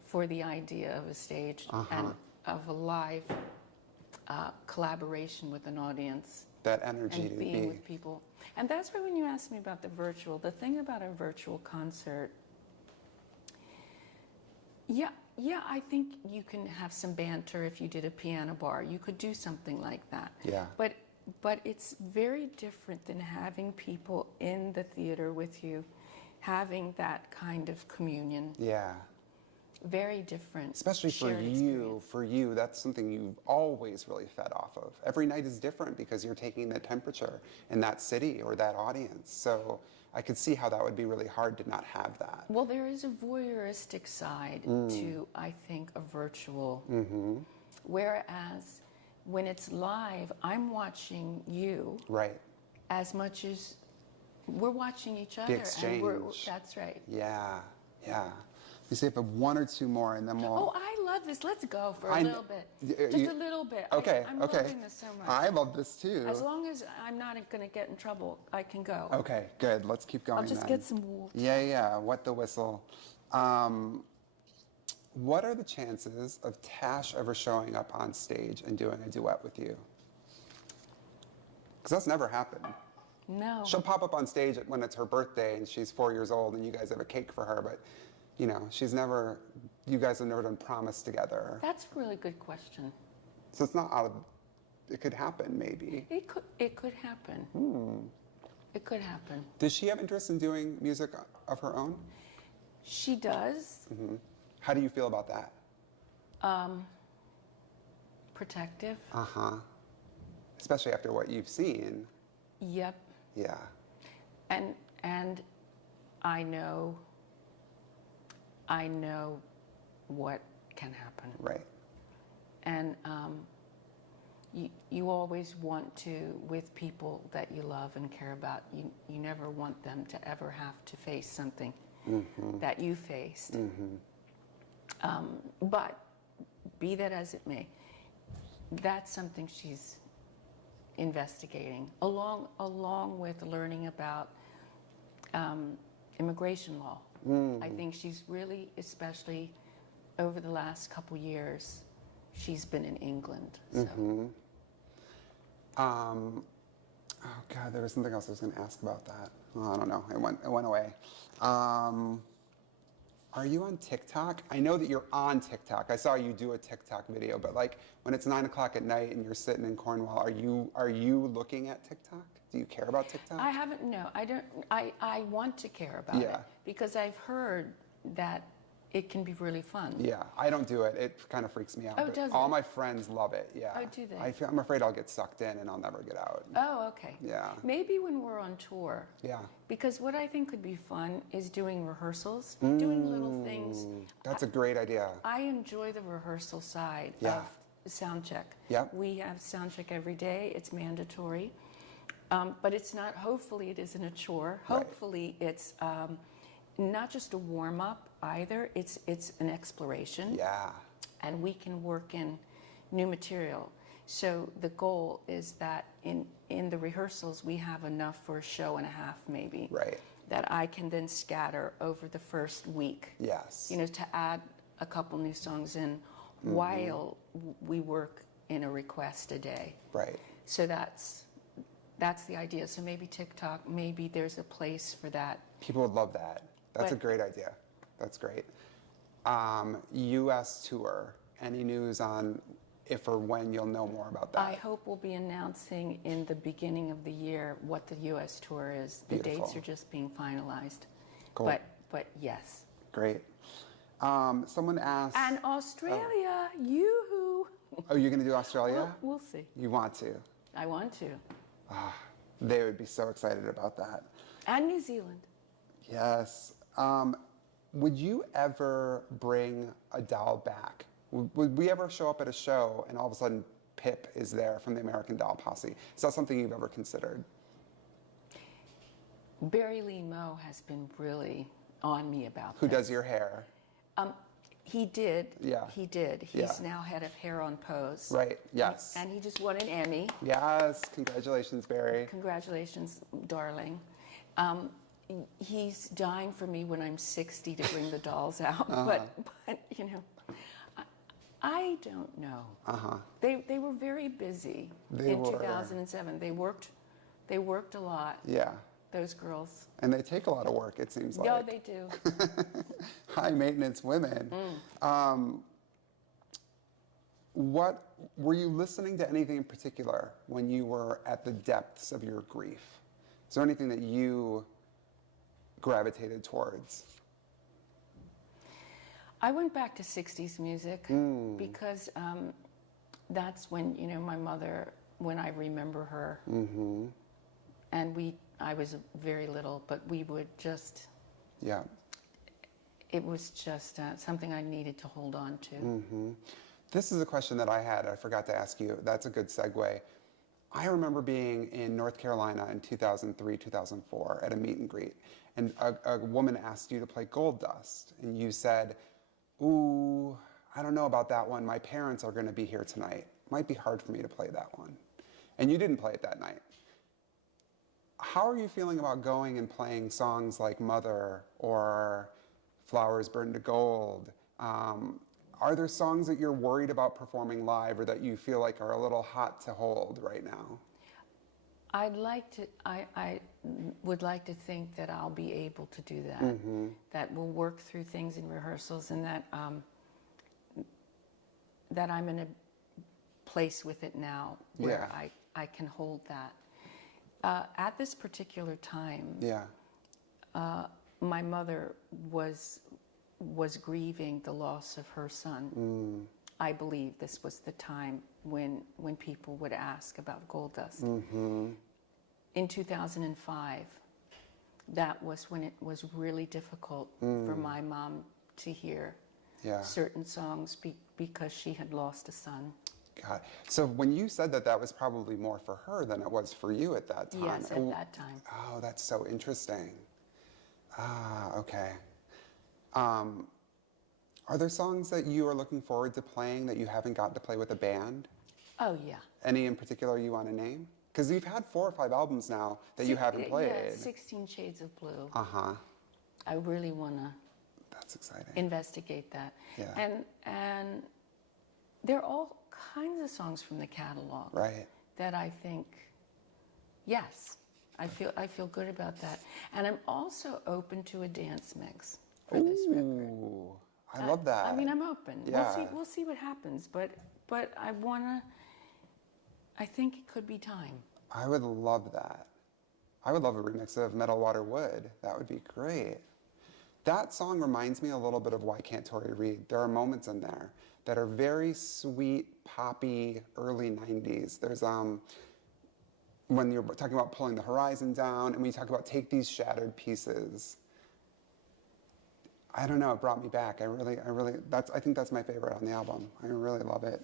for the idea of a stage and of a live collaboration with an audience. That energy and to being be with people. And that's why when you asked me about the virtual, the thing about a virtual concert, yeah, I think you can have some banter if you did a piano bar. You could do something like that. Yeah. But it's very different than having people in the theater with you, having that kind of communion. Yeah. Very different. Especially for shared you, experience. that's something you've always really fed off of. Every night is different because you're taking the temperature in that city or that audience. So I could see how that would be really hard to not have that. Well, there is a voyeuristic side to, I think, a virtual. Whereas when it's live, I'm watching you. Right. As much as we're watching each other. The exchange. That's right. Yeah, yeah. You see if I have one or two more and then we'll... Oh, I love this. Let's go for a little bit. Just a little bit. Okay, I'm okay. loving this so much. I love this too. As long as I'm not going to get in trouble, I can go. Okay, good. Let's keep going. I'll just then. get some water. Yeah. Wet the whistle. What are the chances of Tash ever showing up on stage and doing a duet with you? Because that's never happened. No. She'll pop up on stage when it's her birthday and she's 4 years old and you guys have a cake for her, but you know, you guys have never done Promise together. That's a really good question. So it's not out of, it could happen maybe. It could happen. It could happen. Does she have interest in doing music of her own? She does. How do you feel about that? Protective. Especially after what you've seen. Yep. Yeah. And I know what can happen. Right. And you always want to, with people that you love and care about, you never want them to ever have to face something that you faced. But be that as it may, that's something she's investigating, along with learning about immigration law. I think she's really, especially over the last couple years, she's been in England. So. Oh God, there was something else I was going to ask about that. Oh, I don't know. It went away. Are you on TikTok? I know that you're on TikTok. I saw you do a TikTok video, but like when it's 9 o'clock at night and you're sitting in Cornwall, are you looking at TikTok? Do you care about TikTok? I haven't. No, I don't. I want to care about it because I've heard that it can be really fun. Yeah, I don't do it. It kind of freaks me out. Oh, does all it? my friends love it. Yeah. Oh, do they? I'm afraid I'll get sucked in and I'll never get out. Oh, okay. Yeah. Maybe when we're on tour. Yeah. Because what I think could be fun is doing rehearsals, doing little things. That's a great idea. I enjoy the rehearsal side of sound check. Yep. We have sound check every day. It's mandatory. But it's not, hopefully it isn't a chore. Hopefully it's not just a warm-up either. It's an exploration. Yeah. And we can work in new material. So the goal is that in the rehearsals we have enough for a show and a half maybe. Right. That I can then scatter over the first week. Yes. You know, to add a couple new songs in while we work in a request a day. Right. So that's That's the idea. So maybe TikTok, maybe there's a place for that. People would love that. That's a But- great idea. That's great. U.S. tour. Any news on if or when you'll know more about that? I hope we'll be announcing in the beginning of the year what the U.S. tour is. The Beautiful. dates are just being finalized. Cool. But yes. Great. Someone asked... And Australia, yoo-hoo. Oh, you're going to do Australia? We'll see. You want to? I want to. They would be so excited about that. And New Zealand. Yes. Would you ever bring a doll back? Would we ever show up at a show and all of a sudden Pip is there from the American Doll Posse? Is that something you've ever considered? Barry Lee Moe has been really on me about Who this. does your hair? He did. Yeah. He did. He's Yeah. now head of Hair on Pose. Right, yes. And he just won an Emmy. Yes, congratulations, Barry. Congratulations, darling. He's dying for me when I'm 60 to bring the dolls out. But you know, I don't know. They were very busy in 2007. They worked a lot. Yeah. Those girls. And they take a lot of work, it seems like. No, they do. High maintenance women. What were you listening to anything in particular when you were at the depths of your grief? Is there anything that you gravitated towards? I went back to 60s music because that's when, you know, my mother, when I remember her, and I was very little, but we would just, Yeah. it was just something I needed to hold on to. This is a question that I had. I forgot to ask you. That's a good segue. I remember being in North Carolina in 2003, 2004 at a meet and greet, and a woman asked you to play Gold Dust, and you said, "Ooh, I don't know about that one. My parents are going to be here tonight. Might be hard for me to play that one." And you didn't play it that night. How are you feeling about going and playing songs like Mother or Flowers Burned to Gold? Are there songs that you're worried about performing live or that you feel like are a little hot to hold right now? I would like to think that I'll be able to do that. That we'll work through things in rehearsals, and that that I'm in a place with it now where I can hold that. At this particular time, my mother was grieving the loss of her son. I believe this was the time when people would ask about Gold Dust. In 2005, that was when it was really difficult for my mom to hear certain songs because she had lost a son. God. So when you said that, that was probably more for her than it was for you at that time. Yes, at that time. Oh, that's so interesting. Okay. Are there songs that you are looking forward to playing that you haven't gotten to play with a band? Oh, yeah. Any in particular you want to name? Because you've had 4 or 5 albums now that you haven't played. Yeah, 16 Shades of Blue. I really want to That's exciting. investigate that. Yeah. And there are all kinds of songs from the catalog that I think, yes, I feel good about that. And I'm also open to a dance mix for this record. I love that. I mean, I'm open. Yeah. We'll see what happens, but I think it could be time. I would love that. I would love a remix of Metal Water Wood. That would be great. That song reminds me a little bit of Why Can't Tori Read. There are moments in there that are very sweet, poppy, early 90s. There's when you're talking about pulling the horizon down, and when you talk about take these shattered pieces. I don't know, it brought me back. I think that's my favorite on the album. I really love it.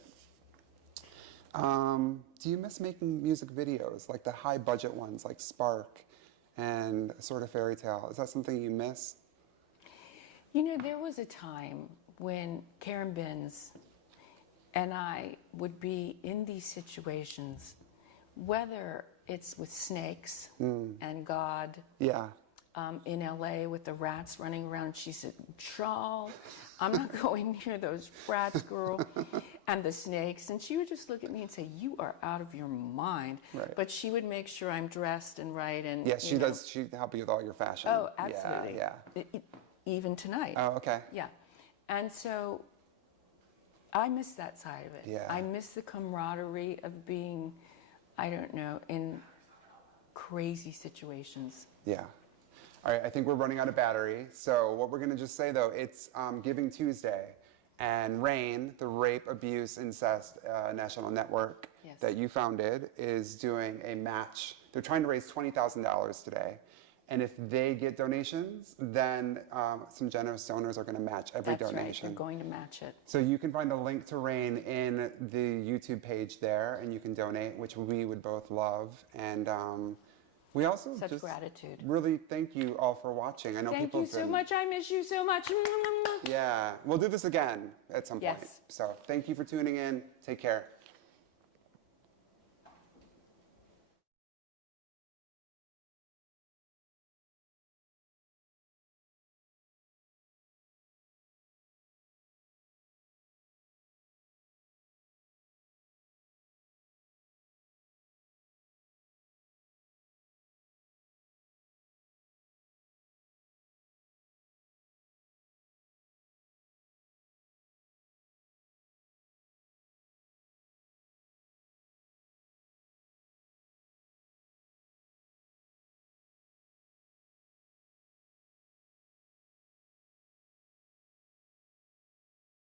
Do you miss making music videos, like the high budget ones, like Spark and Sort of Fairy Tale? Is that something you miss? You know, there was a time when Karen Binns and I would be in these situations, whether it's with snakes and God. Yeah. In LA with the rats running around. She said, Charles, I'm not going near those rats, girl. and the snakes. And she would just look at me and say, "You are out of your mind." Right. But she would make sure I'm dressed and right. And Yes, she does. She help you with all your fashion. Oh, absolutely. Yeah. Even tonight. Oh, okay. Yeah. And so I miss that side of it. Yeah. I miss the camaraderie of being, I don't know, in crazy situations. Yeah. All right, I think we're running out of battery. So what we're going to just say, though, it's Giving Tuesday. And RAINN, the Rape, Abuse, Incest National Network Yes. that you founded, is doing a match. They're trying to raise $20,000 today. And if they get donations, then some generous donors are going to match every That's donation. right, they're going to match it. So you can find a link to RAINN in the YouTube page there, and you can donate, which we would both love. And we also Such just gratitude. really thank you all for watching. I know Thank people you so much. I miss you so much. Yeah, we'll do this again at some point. Yes. So thank you for tuning in. Take care.